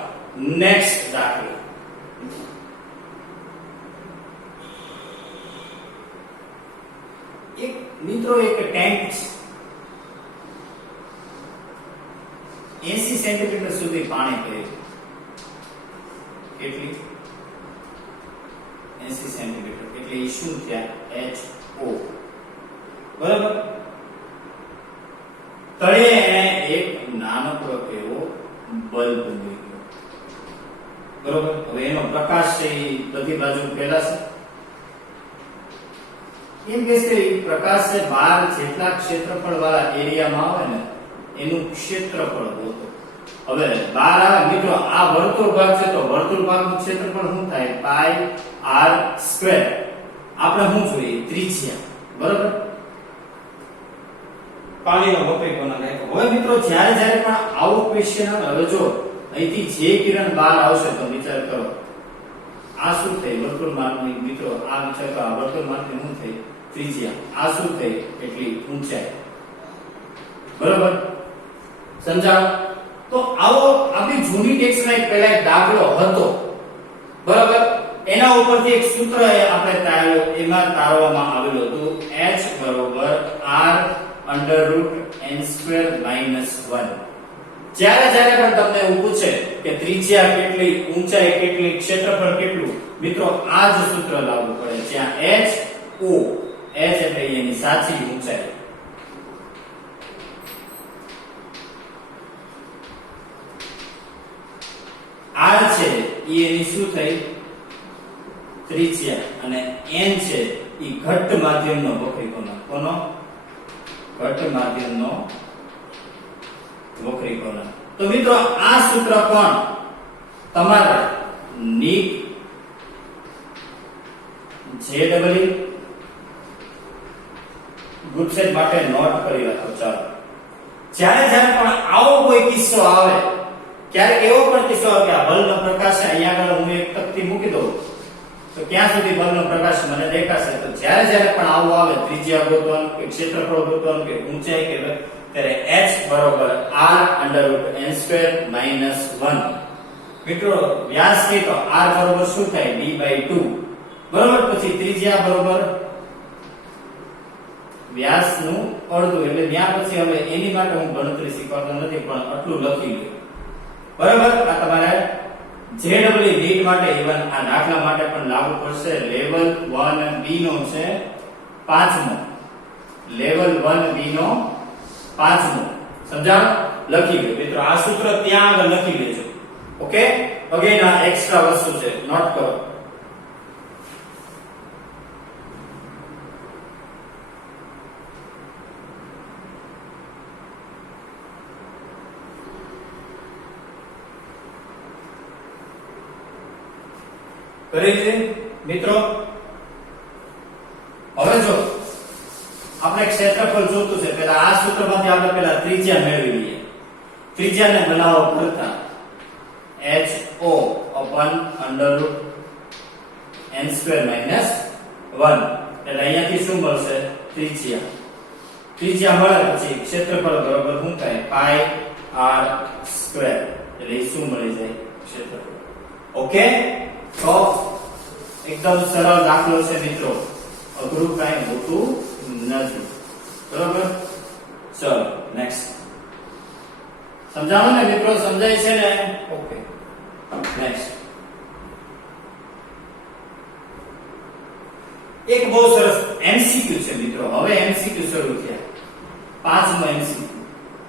નેક્સ્ટ દાખલો. એક મિત્રો એક ટેન્ક 80 સેન્ટીમીટર સુધી પાણી ભર્યું. કેટલી 80 સેન્ટીમીટર એટલે ઈ શું થયા HO બરાબર. તળિયે એને એક નાનકડો એવો બલ્બ મૂક્યો બરોબર. હવે એનો પ્રકાશ છે એ બધી બાજુ ફેલાશે. એમ કે છે પ્રકાશ છે બહાર જેટલા ક્ષેત્રફળ વાળા એરિયામાં આવે ને એનું ક્ષેત્રફળ ગોતો. હવે બહાર આવે મિત્રો આ વર્તુળ ભાગ છે તો વર્તુળ ભાગનું ક્ષેત્રફળ શું થાય પાઈ r સ્ક્વેર. આપણે શું જોઈએ ત્રિજ્યા બરોબર. પાણીનો વક્રી કોણ નાખો. હવે મિત્રો જ્યારે જ્યારે પણ આવો ક્વેશ્ચન આવે, હવે જો અહીંથી જે કિરણ બહાર આવશે તો વિચાર કરો આ શું થઈ વર્તુળ માર્ગની મિત્રો. આ વિચાર કરો આ વર્તુળ માર્ગની શું થઈ ત્રિજ્યા. આ શું થઈ એટલી ઊંચાઈ બરોબર. સમજાવ. તો આવો આપણી જૂની ટેક્સ્ટમાં એક પહેલા એક દાખલો હતો બરાબર. એના ઉપરથી એક સૂત્ર આપણે તાર્યો, એમાં તારવામાં આવેલું હતું h બરોબર r √n² - 1. જ્યારે જ્યારે પણ તમને એવું પૂછે કે ત્રિજ્યા કેટલી, ઊંચાઈ કેટલી, ક્ષેત્રફળ કેટલું, મિત્રો આ જ સૂત્ર લાગુ પડે. જ્યાં HO h એટલે એની સાચી ઊંચાઈ. r છે ઈ એની શું થઈ ત્રિજ્યા અને n છે ઈ ઘટ્ટ માધ્યમનો વક્રી કોણ. કોનો ઘટ્ટ માધ્યમનો વક્રી કોણ. તો મિત્રો આ સૂત્ર પણ તમારે નીક JEE ગુજસેટ માટે નોટ કરી રાખો. ચાલો જ્યારે જ્યારે પણ આવો કોઈ કિસ્સો આવે, ક્યારેક એવો પણ કિસ્સો આવે કે આ બલ્બનો પ્રકાશ અહીંયા આગળ હું એક તકતી મૂકી દઉં તો ક્યાં સુધી બલ્બનો પ્રકાશ મને દેખાશે. તો જ્યારે જ્યારે પણ આવું આવે ત્રિજ્યા ગોતવાનું કે ક્ષેત્રફળ ગોતવાનું કે ઊંચાઈ કે ત્યારે h બરોબર r √n² - 1. મિત્રો વ્યાસ કે તો r બરોબર શું થાય d/2 બરોબર. પછી ત્રિજ્યા બરોબર વ્યાસનું અડધું, એટલે ત્યાં પછી હવે એની માટે હું ગણતરી શીખવાડતો નથી, પણ આટલું લખી લો. બરાબર? આ તમારે JEE નીટ માટે ઇવન આ દાખલા માટે પણ લાગુ પડશે. લેવલ 1B નો છે 5મો, લેવલ 1B નો 5મો. સમજાણું? લખી લો મિત્રો, આ સૂત્ર ત્યાં આગળ લખી લેજો. ઓકે, અગેન આ એક્સ્ટ્રા વસ્તુ છે, નોટ કરો. કરી છે મિત્રો? હવે જો આપણે ક્ષેત્રફળ જોતું છે, પહેલા આ સૂત્રમાંથી આપણે પહેલા ત્રિજ્યા મેળવી લઈએ. ત્રિજ્યાને બનાવો કરતા HO upon √ n² - 1, એટલે અહીંયાથી શું મળશે? ત્રિજ્યા. ત્રિજ્યા મળે પછી ક્ષેત્રફળ બરાબર શું થાય? પાઈ r², એટલે એ શું મળી જાય? ક્ષેત્રફળ. ઓકે, તો એકદમ સરળ દાખલો છે મિત્રો, અઘરું કાંઈ હોતું નથી. બરાબર? ચલો નેક્સ્ટ. સમજાણું ને મિત્રો? સમજાય છે ને? Okay, next. એક બહુ સરસ MCQ છે મિત્રો. હવે MCQ શરૂ થયા. 5મો MCQ,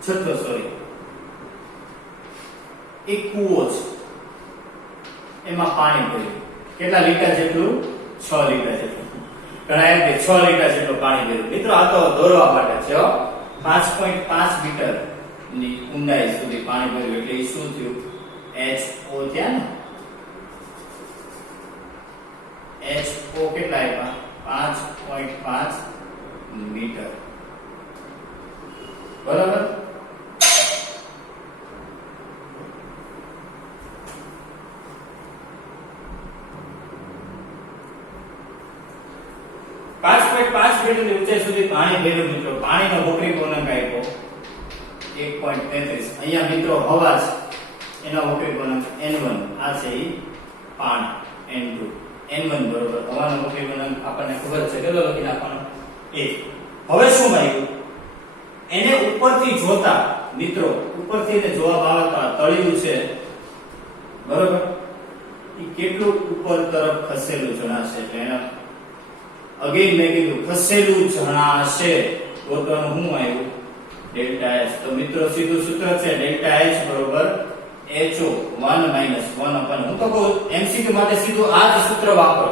છઠ્ઠો સોરી. એક કૂવો છે, એમાં પાણી ભર્યું. કેટલા લીટર જેટલું? 6 લીટર જેટલું. ઘણા એમ કે 6 લીટર જેટલું પાણી ભર્યું. મિત્રો આ તો દોરવા માટે છે હો. 5.5 મીટર ની ઊંડાઈ સુધી પાણી ભર્યું, એટલે એ શું થયું? HO થયા ને. HO કેટલા આપ્યા? 5.5 મીટર. બરાબર? મીટરની ઊંચાઈ સુધી પાણી ભર્યું મિત્રો. પાણીનો વક્રી ગુણાંક આપ્યો 1.33. અહીંયા મિત્રો હવા છે, એનો વક્રી ગુણાંક n1. આ છે ઈ પાણી n2. n1 બરોબર હવાનો વક્રી ગુણાંક આપણને ખબર છે, કેટલો લખી નાખવાનો? 1. હવે શું આવ્યું? એને ઉપરથી જોતા મિત્રો, ઉપરથી એને જોવા આવતા તળિયું છે બરોબર, એ કેટલું ઉપર તરફ ખસેલું જણાશે. એટલે એના અગેન મેં કીધું ખસેલું જણાશે તો શું આવ્યું? Delta H. તો મિત્રો સીધું સૂત્ર છે ડેલ્ટા એચ બરોબર HO 1 - 1 upon. હું તો કહું MCQ માટે સીધું આ જ સૂત્ર વાપરો.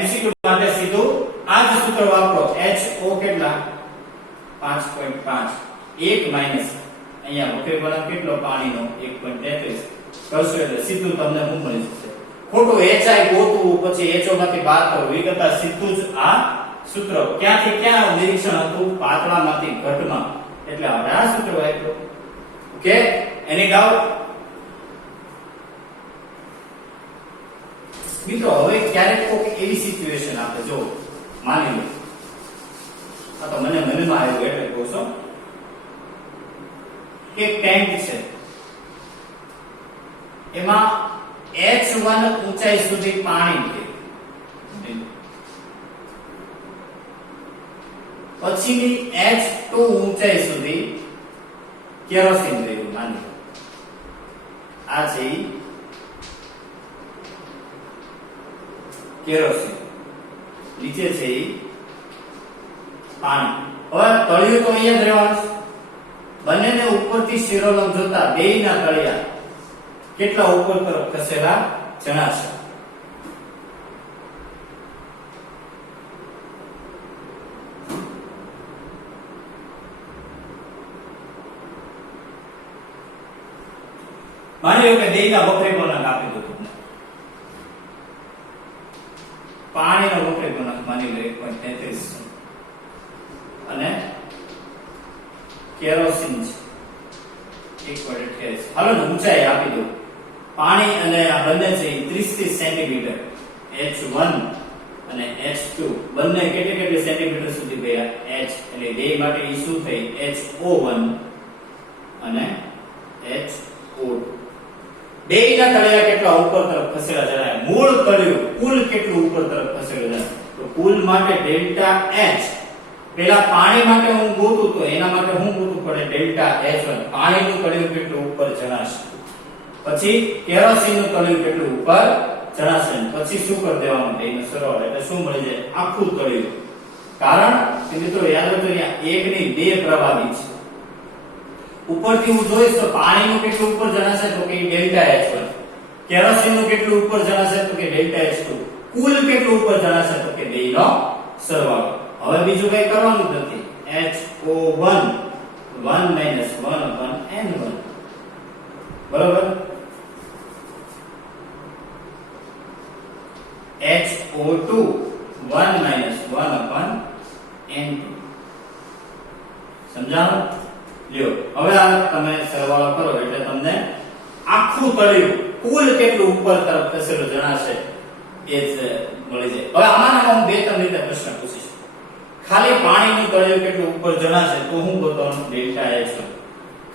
MCQ માટે સીધું આ જ સૂત્ર વાપરો. HO કેટલા? 5.5. 1 માઈનસ અહીંયા વક્રી ગુણાંક કેટલો પાણીનો? 1.33 કરશો એટલે સીધું તમને શું મળી જશે? ખોટું HI ગોતવું પછી HO માંથી બાદ કરવું, એ કરતા સીધું જ આ સૂત્ર. ક્યાંથી ક્યાં નિરીક્ષણ હતું? પાતળામાંથી ઘટમાં, એટલે આપણે આ સૂત્ર વાપર્યું. ઓકે, એની ડાઉટ? મિત્રો હવે ક્યારેક કોઈક એવી સિચ્યુએશન આપે, જો માની લો, આ તો મને મનમાં આવ્યું એટલે કહું છું, કે ટેન્ક છે, એમાં H1 ઊંચાઈ સુધી પાણી છે, પછીની H2 ઊંચાઈ સુધી કેરોસીન રહ્યું. માની લો આ છે કેરોસીન, નીચે છે પાણી. હવે તળિયું તો અહીંયા જ રહેવાનું છે. બંનેને ઉપરથી શિરોલંબ જોતા બેયના તળિયા કેટલા ઉપર તરફ ખસેલા જણાશે. માની લો કે બેયના વક્રી ગુણાંક આપી દો તમને. પાણીનો વક્રી ગુણાંક માની લો 1.33 અને કેરોસીન છે 1.28. હાલો ને ઊંચાઈ આપી દો. પાણી અને આ બંને છે 30 સેન્ટીમીટર, H1 અને H2 બંને કેટલી સેન્ટીમીટર સુધી ગયા? H એટલે બે માટે ઈ શું થઈ? HO1 અને HO2. બેયના તળિયા કેટલા ઉપર તરફ ખસેલા જણાય? મૂળ તળિયું કુલ કેટલું ઉપર તરફ ખસેલું જણાય? તો કુલ માટે ડેલ્ટા H પેલા પાણી માટે હું ગોતું તો એના માટે હું ગોતવું પડે ડેલ્ટા H1 પાણીનું તળિયું કેટલું ઉપર જણાશે, પછી કેરોસીનનું તળિયું કેટલું ઉપર જણાશે, પછી શું કરી દેવાનું એનો સરવાળો એટલે શું મળી જાય આખું તળિયું. કારણ કે મિત્રો યાદ રાખજો અહીંયા એક ની બે પ્રવાહી છે. ઉપરથી હું જોઈશ તો પાણીનું કેટલું ઉપર જણાશે તો કે ડેલ્ટા H1, કેરોસીનનું કેટલું ઉપર જણાશે તો કે ડેલ્ટા H2, કુલ કેટલું ઉપર જણાશે તો કે બેનો સરવાળો. હવે બીજું કઈ કરવાનું નથી. HO1 1 - 1/n1 બરોબર. HO2 1 - 1/n2 સમજાણું? લ્યો હવે આ તમે સરવાળો કરો એટલે તમને આખું તળિયું કુલ કેટલું ઉપર તરફ ખસેલું જણાશે એ જ મળી જાય. હવે આમાંના હું બે ત્રણ રીતે પ્રશ્ન પૂછીશ. ખાલી પાણીનું તળિયું કેટલું ઉપર જણાશે તો હું ગોતવાનું ડેલ્ટા H1,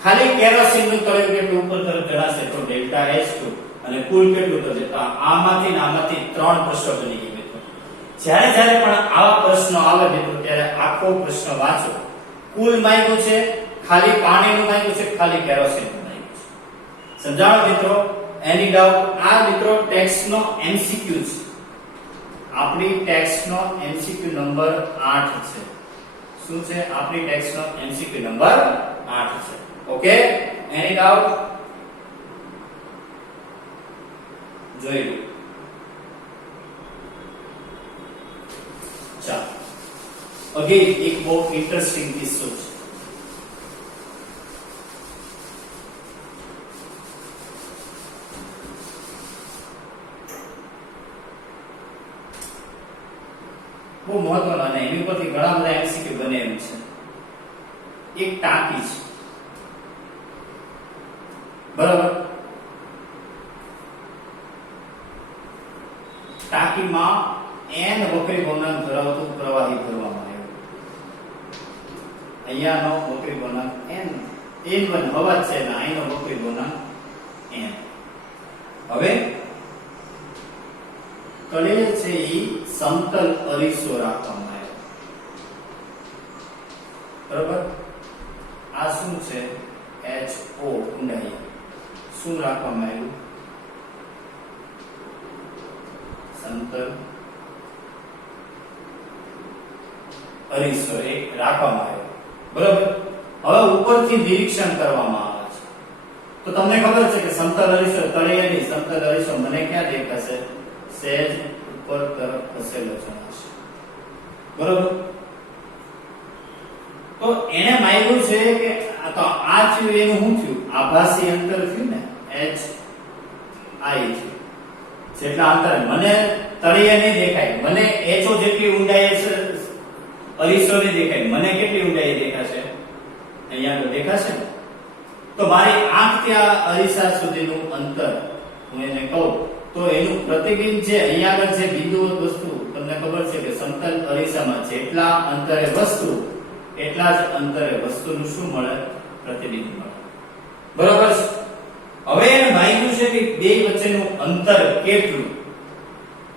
ખાલી કેરોસીનનું તળિયું કેટલું ઉપર તરફ જણાશે તો ડેલ્ટા H2 અને કુલ કેટલું થશે તો આમાંથી ત્રણ પ્રશ્નો બની ગયા મિત્રો. જ્યારે જ્યારે પણ આવા પ્રશ્નો આવે મિત્રો ત્યારે આખો પ્રશ્ન વાંચો. કુલ માંગ્યું છે, ખાલી પાણીનું માંગ્યું છે, ખાલી કેરોસીનનું માંગ્યું છે. સમજાણો મિત્રો? એની ડાઉટ? આ મિત્રો ટેક્સ્ટનો MCQ છે. આપણી ટેક્સ્ટનો MCQ નંબર 8 છે. શું છે? આપણી ટેક્સ્ટનો MCQ નંબર 8 છે. ઓકે, એની ડાઉટ? જોઈ લો. ચાલો અગેન એક બહુ ઇન્ટરેસ્ટિંગ કિસ્સો છે. બહુ મહત્વનો અને એની ઉપરથી ઘણા બધા MCQ બને એમ છે. એક ટાંકી છે બરાબર. ટાંકીમાં n વક્રી ભગ્નાંક ધરાવતું પ્રવાહી ભરવામાં આવ્યું. અહીંયાનો વક્રી ભગ્નાંક n1 હવા છે ને અહીંનો વક્રી ભગ્નાંક n. હવે તળિયે છે ઈ સમતલ અરીસો રાખવામાં આવ્યો બરાબર. આ શું છે? HO ઊંડાઈ. શું રાખવામાં આવ્યું? સમતલ અરીસો એક રાખવામાં આવ્યો બરાબર. હવે ઉપરથી નિરીક્ષણ કરવામાં આવે છે તો તમને ખબર છે કે સમતલ અરીસો તળિયેની સમતલ અરીસો મને ક્યાં દેખાશે? સહેજ ઉપર તરફ ખસેલો જણાશે બરાબર. તો એને માયલું છે કે તો આ થયું એનું શું થયું? આભાસી અંતર થયું ને, HI થયું. જેટલા અંતર મને તળિયે નહીં દેખાય, મને HO જેટલી ઊંડાઈ છે અરીસો નહીં દેખાય, મને કેટલી ઊંડાઈ દેખાશે? અહીંયા તો દેખાશે ને. તો મારી આંખ ત્યાં અરીસા સુધીનું અંતર હું એને કહું તો એનું પ્રતિબિંબ છે અહીંયા આગળ જે બિંદુવત વસ્તુ તમને ખબર છે કે સમતલ અરીસામાં જેટલા અંતરે વસ્તુ એટલા જ અંતરે વસ્તુનું શું મળે? પ્રતિબિંબ મળે બરાબર છે. હવે એને માગ્યું છે કે બે વચ્ચેનું અંતર કેટલું?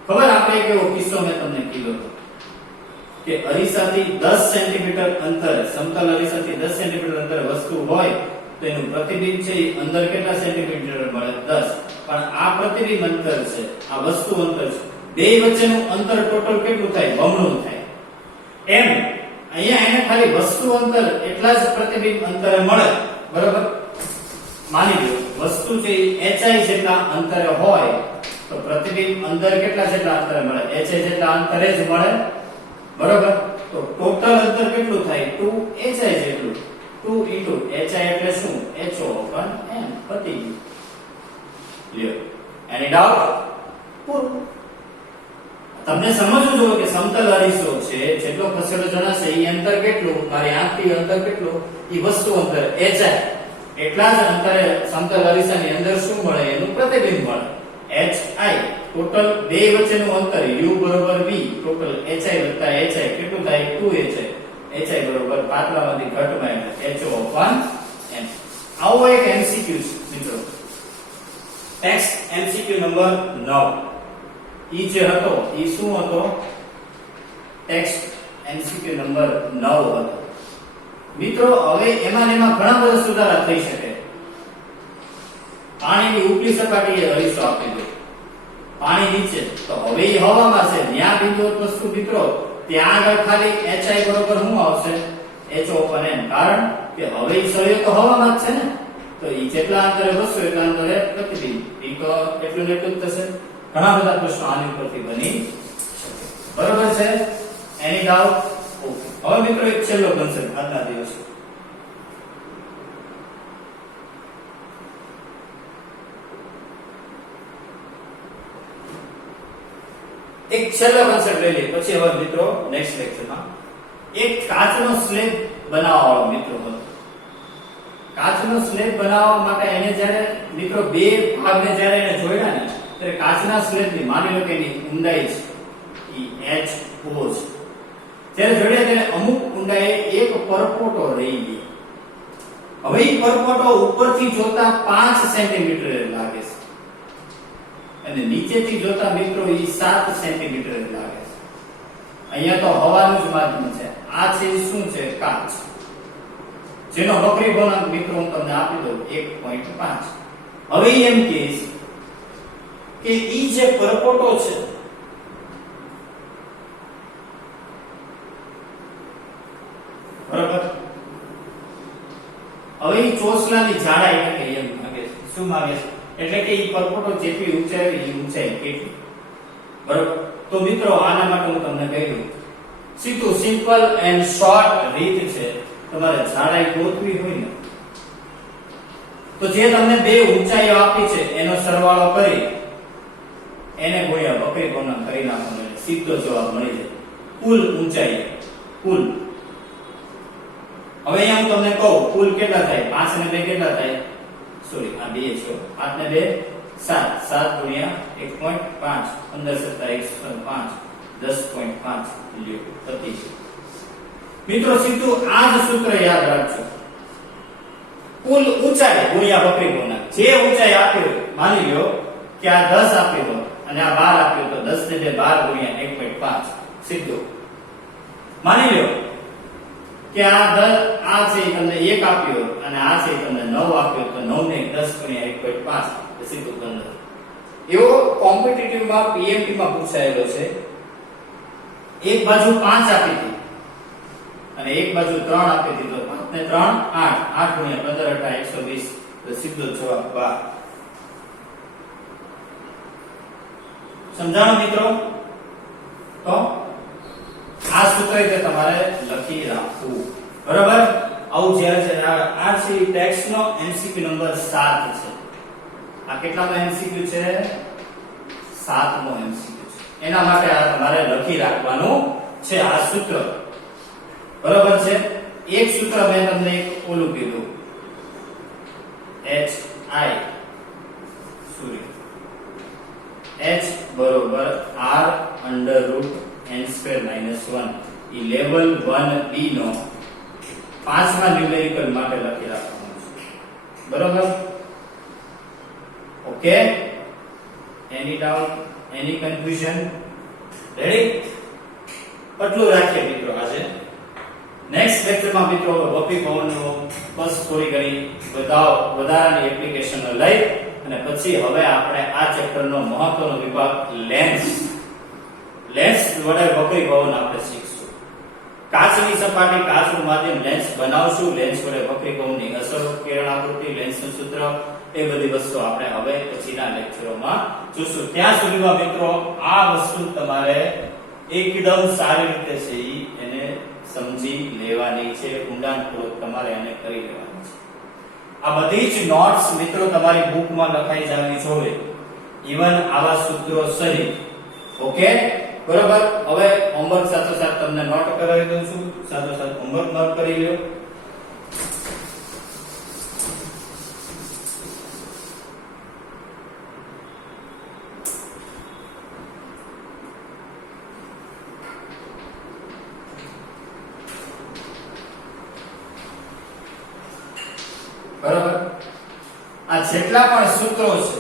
ખબર આપણે કેવો કિસ્સો મેં તમને કીધો હતો કે અરીસાથી 10 સેન્ટીમીટર અંતર સમતલ અરીસાથી 10 સેન્ટીમીટર અંતરે વસ્તુ હોય તો એનું પ્રતિબિંબ છે એ અંદર કેટલા સેન્ટીમીટર મળે? 10. પણ આ પ્રતિબિંબ અંતર છે, આ વસ્તુ અંતર છે, બે વચ્ચેનું અંતર ટોટલ કેટલું થાય? બમણું થાય. એમ અહીંયા એને ખાલી વસ્તુ અંતર એટલા જ પ્રતિબિંબ અંતરે મળે બરાબર. માની લો વસ્તુ છે HI જેટલા અંતરે હોય તો પ્રતિબિંબ અંદર કેટલા જેટલા અંતરે મળે? HI જેટલા અંતરે જ મળે બરાબર. તો ટોટલ અંતર કેટલું થાય? 2HI જેટલું. 2 HI એટલે શું? HO/n. પતી ગયું. લ્યો એની ડાઉટ? પૂરું. તમને સમજવું જોઈએ કે સમતલ અરીસો છે જેટલો ખસેલો જણાશે એ અંતર કેટલું? મારી આંખથી અંતર કેટલું? એ વસ્તુ અંતર HI એટલા જ અંતરે સમતલ અરીસાની અંદર શું મળે? એનું પ્રતિબિંબ મળે HI. ટોટલ બે વચ્ચેનું અંતર u બરોબર v. ટોટલ HI વત્તા HI કેટલું થાય? 2HI. HI બરોબર પાતળામાંથી ઘટમાં એટલે HO/n. આવો એક MCQ છે મિત્રો. Text MCQ number 9. ઈ જે હતો ઈ શું હતો? ટેક્સ્ટ MCQ નંબર 9 હતો. મિત્રો હવે એમાં ઘણા બધા સુધારા થઈ શકે. પાણીની ઉપલી સપાટીએ અરીસો આપી દો, પાણી નીચે, તો હવે એ હવામાં છે, ત્યાં બિંદુ વસ્તુ મિત્રો ત્યાં આગળ ખાલી HI બરોબર શું આવશે? H/N. કારણ કે હવે એ સળિયો તો હવામાં જ છે ને, તો એ જેટલા અંતરે વસશે એટલા અંતરે પ્રતિબિંબ, એ તો એટલું ને એટલું જ થશે. ઘણા બધા પ્રશ્નો આની ઉપરથી બની શકે. બરોબર છે? એની ડાઉટ? ઓકે. હવે મિત્રો એક છેલ્લો કન્સેપ્ટ આજના દિવસે. એક છેલ્લો કન્સેપ્ટ લઈ લઈએ પછી હવે મિત્રો નેક્સ્ટ લેક્ચરમાં. એક કાચનો સ્લેબ બનાવવાવાળો મિત્રો હતો. કાચનો સ્લેબ બનાવવા માટે એને જ્યારે મિત્રો બે ભાગને જ્યારે એને જોડ્યા ને, ત્યારે કાચના સ્લેબની માની લો કે એની ઊંડાઈ છે એ h0 છે. જ્યારે જોડ્યા ત્યારે અમુક ઊંડાઈએ એક પરપોટો રહી ગઈ. હવે એ પરપોટો ઉપરથી જોતા 5 સેન્ટીમીટર લાગે છે અને નીચેથી જોતા મિત્રો એ 7 સેન્ટીમીટર લાગે છે. અહીંયા તો હવાનું જ માધ્યમ છે. આ છે શું છે? કાચ, જેનો વક્રી ગુણાંક મિત્રો હું તમને આપી દઉં 1.5. હવે એમ કહે છે કે ઈ જે પરપોટો છે બરાબર, હવે ઈ ચોસલાની જાડાઈ એટલે એમ માંગે છે. શું માંગે છે? એટલે કે ઈ પરપોટો જેટલી ઊંચાઈ એ ઊંચાઈ કેટલી. બરાબર, તો મિત્રો આના માટે હું તમને કહી દઉં, સીધું સિમ્પલ એન્ડ શોર્ટ રીત છે. તમારે જાડાઈ ગોતવી હોય ને તો જે તમને બે ઊંચાઈઓ આપી છે એનો સરવાળો કરી એને ગુણ્યા વક્રી ગુણાંક કરી નાખવાનો એટલે સીધો જવાબ મળી જાય. કુલ ઊંચાઈ, કુલ. હવે અહીંયા હું તમને કહું કુલ કેટલા થાય? 5 ને 2 કેટલા થાય? સોરી, આ 2 છે. 8 ને 2 7. 7 ગુણ્યા 1.5, 15 + 105, 10.5 લ્યો પતિ છે. મિત્રો સીધું આ જ સૂત્ર યાદ રાખજો. કુલ ઊંચાઈ ગુણ્યા વક્રી ગુણાંક. જે ઊંચાઈ આપ્યો માની લ્યો કે આ 10 આપ્યો અને આ 12 આપ્યો તો 10 ને 2 12 ગુણ્યા 1.5 સીધો. માની લ્યો કે આ 10 આ છે તમને 1 આપ્યો અને આ છે તમને 9 આપ્યો તો 9 ને 10 ગુણ્યા 1.5 એટલે સીધું 15. એવો કોમ્પિટિટિવ માં PMT માં પૂછાયેલો છે. એક બાજુ 5 આપી હતી અને એક બાજુ 3 આપી હતી તો 5 ને 3 8, 8 ગુણ્યા 15 120 તો સીધો જવાબ 12. સમજાણો મિત્રો? તો આ સૂત્ર કે તમારે લખી રાખવું. બરાબર, આવું જ્યારે છે આ છે ટેક્સ્ટ નો MCQ નંબર 7 છે. આ કેટલામો MCQ છે? 7મો MCQ છે. એના માટે આ તમારે લખી રાખવાનું છે આ સૂત્ર. બરાબર છે? એક સૂત્ર મેં તમને એક ઓલું કીધું H બરોબર R√n² - 1 ઈ લેવલ 1B નો 5મા ન્યુમેરિકલ માટે લખી રાખવાનું છે. બરાબર? ઓકે, એની ડાઉટ, એની કન્ફ્યુઝન? રેડી? આટલું રાખીએ મિત્રો આજે. નેક્સ્ટ લેક્ચરમાં મિત્રો વક્રી ભવનનો બસ થોડી ઘણી વધારાની એપ્લિકેશન લઈ અને પછી હવે આપણે આ ચેપ્ટરનો મહત્વનો વિભાગ લેન્સ વડે વક્રી ભવન આપણે શીખશું. કાચની સપાટી, કાચનું માધ્યમ લેન્સ બનાવશું. લેન્સ વડે વક્રી ભવનની અસરો, કિરણાકૃતિ, લેન્સનું સૂત્ર, એ બધી વસ્તુ આપણે હવે પછીના લેક્ચરોમાં જોશું. ત્યાં સુધીમાં મિત્રો આ વસ્તુ તમારે એકદમ સારી રીતે છે એને સમજી લેવાની છે. ઊંડાણપૂર્વક તમારે એને કરી લેવાની છે. આ બધી જ નોટ્સ મિત્રો તમારી બુકમાં લખાઈ જવી જોઈએ, ઇવન આવા સૂત્રો સહિત. ઓકે, બરાબર? હવે હોમવર્ક સાથે સાથે તમને નોટ કરાવી દઉં છું. સાથે સાથે હોમવર્ક નોટ કરી લ્યો. બરાબર? આ જેટલા પણ સૂત્રો છે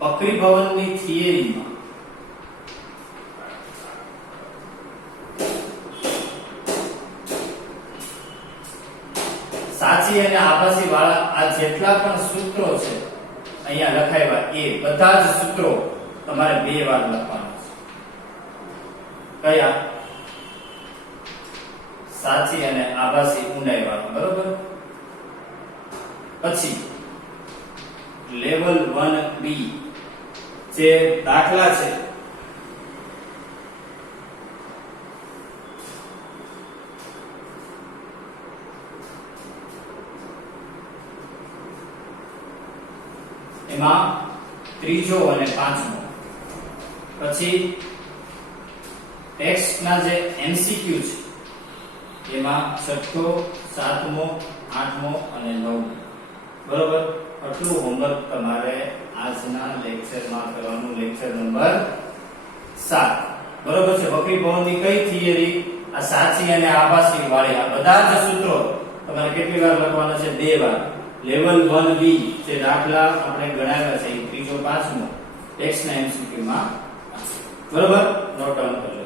વક્રી ભવનની થિયરીમાં સાચી અને આભાસી વાળા આ જેટલા પણ સૂત્રો છે અહીંયા લખાવ્યા એ બધા જ સૂત્રો તમારે 2 વાર લખવાના છે. કયા? સાચી અને આભાસી ઊંડાઈ વાળા, બરોબર. પછી લેવલ 1B જે દાખલા છે એમાં ત્રીજો અને પાંચમો. પછી ટેક્સ્ટના જે MCQ છે એમાં છઠ્ઠો, સાતમો, આઠમો અને નવમો, બરોબર. આટલું હોમવર્ક તમારે આજના લેક્ચરમાં કરવાનું, લેક્ચર નંબર 7, બરોબર છે. વક્રી ભવનની કઈ થિયરી? આ સાચી અને આભાસી વાળી આ બધા જ સૂત્રો તમારે કેટલી વાર લખવાના છે? 2 વાર. લેવલ 1B જે દાખલા આપણે ગણાવ્યા છે એ ત્રીજો, પાંચમો ટેક્સ્ટના MCQ માં, બરોબર. નોટ ડાઉન કરો.